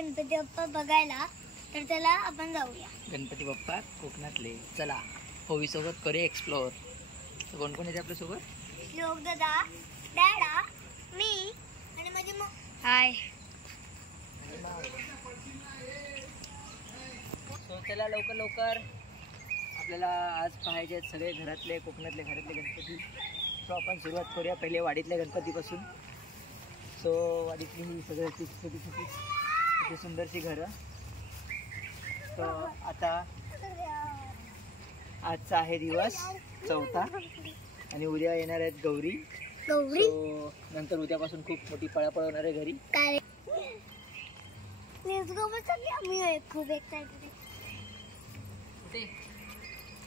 गणपती बाप्पा बघायला, तर त्याला आपण जाऊया. गणपती बाप्पा कोकणातले, चला ओवी सोबत करूया एक्सप्लोअर. कोण कोण येते आपल्या सोबत? श्लोक दादा, डॅडा, मी आणि माझी हाय. सो चला लवकर लवकर, आपल्याला आज पाहायचे आहेत सगळे घरातले कोकणातले गणपती. सो आपण सुरुवात करूया पहिले वाडीतल्या गणपतीपासून. सो वाडीतली ही सगळ्याची छोटी छोटी सुंदरशी घरं. सो आता आजचा आहे दिवस 4था आणि उद्या येणार आहेत गौरी. सो नंतर उद्यापासून खूप मोठी पळापळ होणार आहे घरी. खूप एक्साइटेड.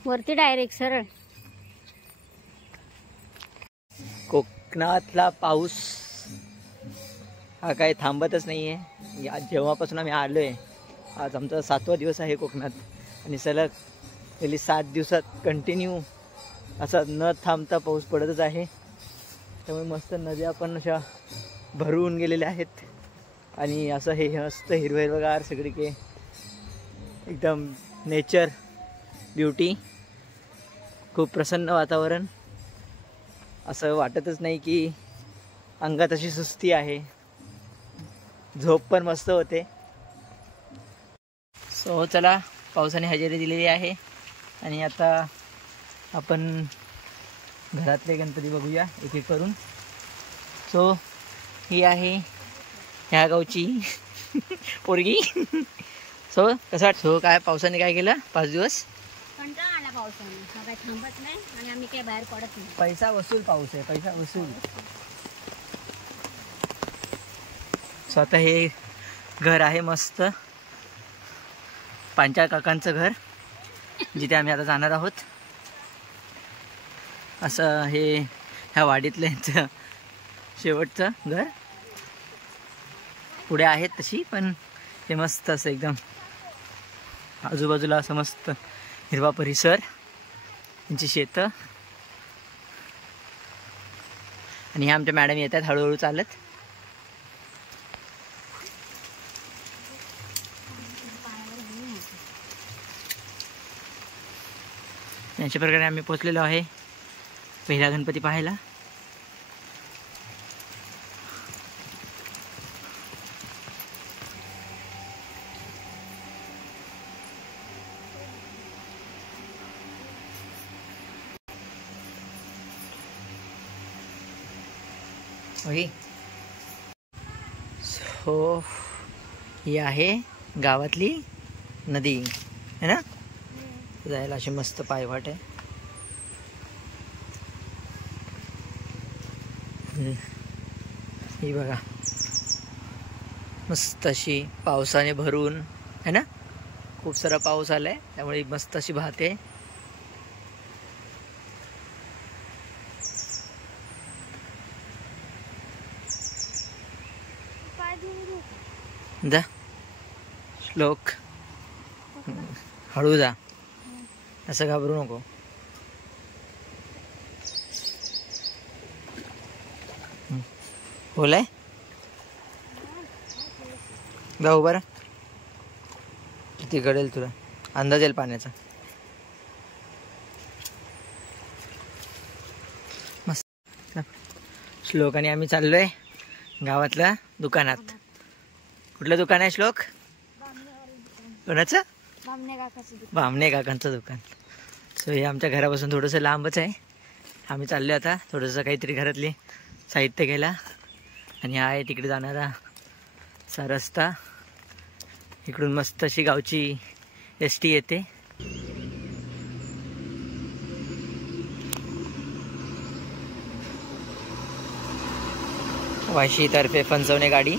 वरती डायरेक्ट सरळ. कोकणातला पाऊस हा काय थांबतच नाहीये. जेव्हापासून आम्ही आलोय, आज आमचा 7वा दिवस आहे कोकणात आणि सलग गेली 7 दिवसात कंटिन्यू असा न थांबता पाऊस पडतच आहे. त्यामुळे मस्त नद्या पण अशा भरून गेलेल्या आहेत आणि असं हे मस्त हिरवगार सगळीकडे एकदम नेचर ब्युटी. खूप प्रसन्न वातावरण. असं वाटतच नाही की अंगात अशी सुस्ती आहे. झोप पण मस्त होते. सो चला, पावसाने हजेरी दिलेली आहे आणि आता आपण घरातले गणपती बघूया एक एक करून. सो ही आहे ह्या गावची पोरगी. सो कसं वाटतं? सो काय पावसाने काय केलं 5 दिवस? कंटाळा आला पावसाने, काय थांबत नाही आणि आम्ही काय बाहेर पडत नाही. पैसा वसूल पाऊस आहे, पैसा वसूल. सो आता हे घर आहे मस्त पांचाळ काकांचं घर, जिथे आम्ही आता जाणार आहोत. असं हे ह्या वाडीतलं शेवटचं घर. पुढे आहेत तशी, पण हे मस्त असं एकदम आजूबाजूला असं मस्त हिरवा परिसर, त्यांची शेतं. आणि ह्या आमच्या मॅडम येतात हळूहळू चालत. अशा प्रकारे आम्ही पोचलेलो आहे पहिला गणपती पाहायला. सो ही आहे गावातली नदी है ना. जायला अशी मस्त पायवाट आहे. ही बघा मस्त अशी पावसाने भरून है ना. खूप सारा पाऊस आलाय त्यामुळे मस्त अशी वाहते. जा श्लोक, हळू जा, असं घाबरू नको. बोलाय जाऊ बरं, किती गडेल तुला अंदाज येईल पाण्याचा. मस्त. श्लोक आणि आम्ही चाललोय गावातल्या दुकानात. कुठलं दुकान आहे श्लोक? कोणाचं? बामणे काकांचं दुकान. सो हे आमच्या घरापासून थोडंसं लांबच आहे. आम्ही चाललो आता थोडंसं काहीतरी घरातली साहित्य घ्यायला. आणि हा आहे तिकडे जाणारा असा रस्ता. इकडून मस्त अशी गावची एसटी येते. वाशीतर्फे फणसवणे गाडी.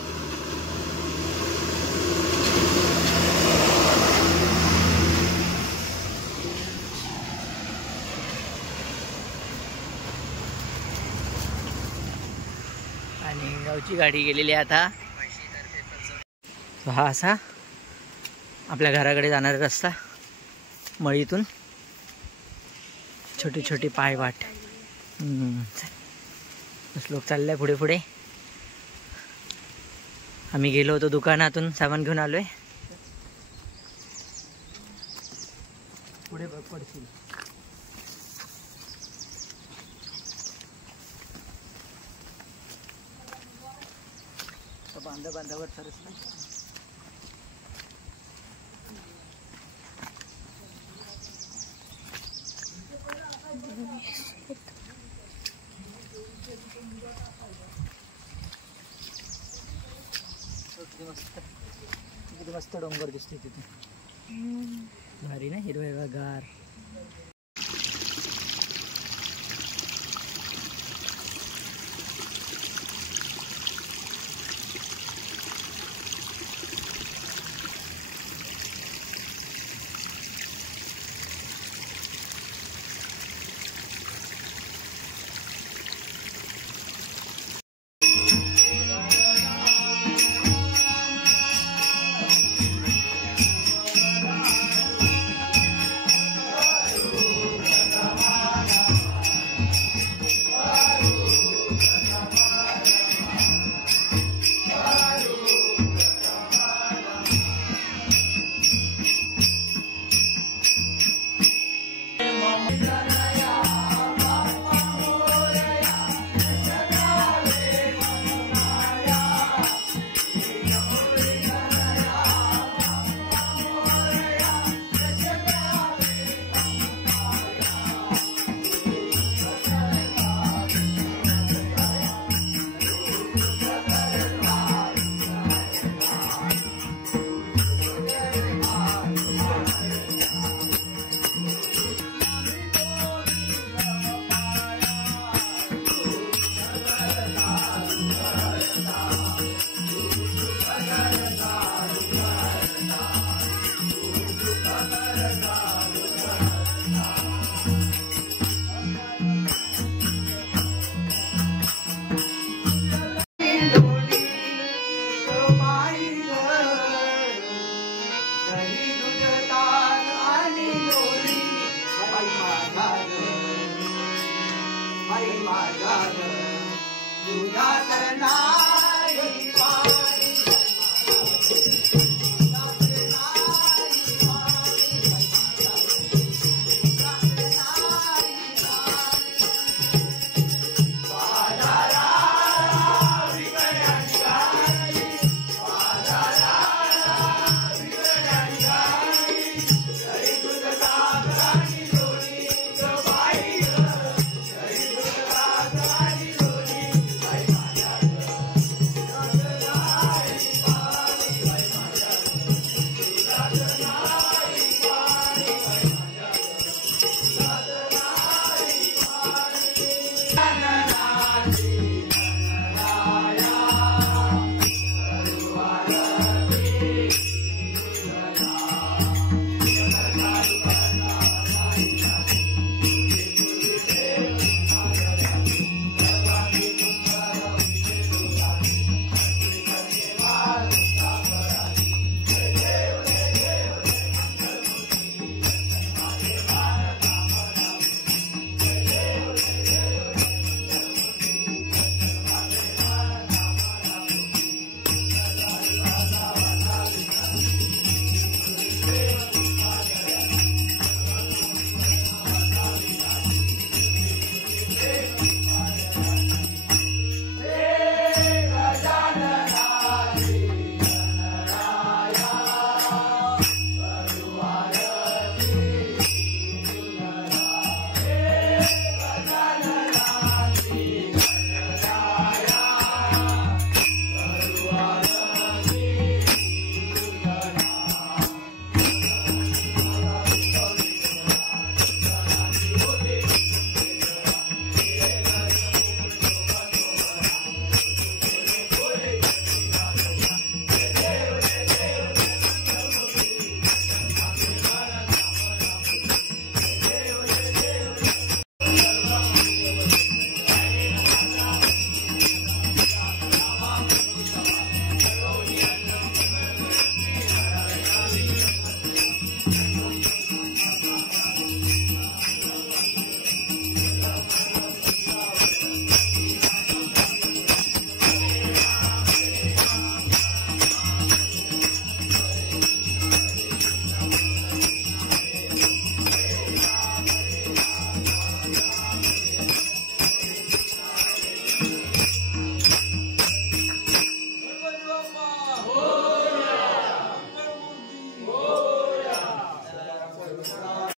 आणि गावची गाडी गेलेली आहे आता. हा असा आपल्या घराकडे जाणारा रस्ता मळीतून. छोटी छोटी पायवाट. लोक चाललाय पुढे पुढे. आम्ही गेलो होतो दुकानातून सामान घेऊन आलोय. पुढे पडशील. बांधावर सरस नाही. किती मस्त डोंगर दिसते तिथे. भारी ना, हिरवेगार.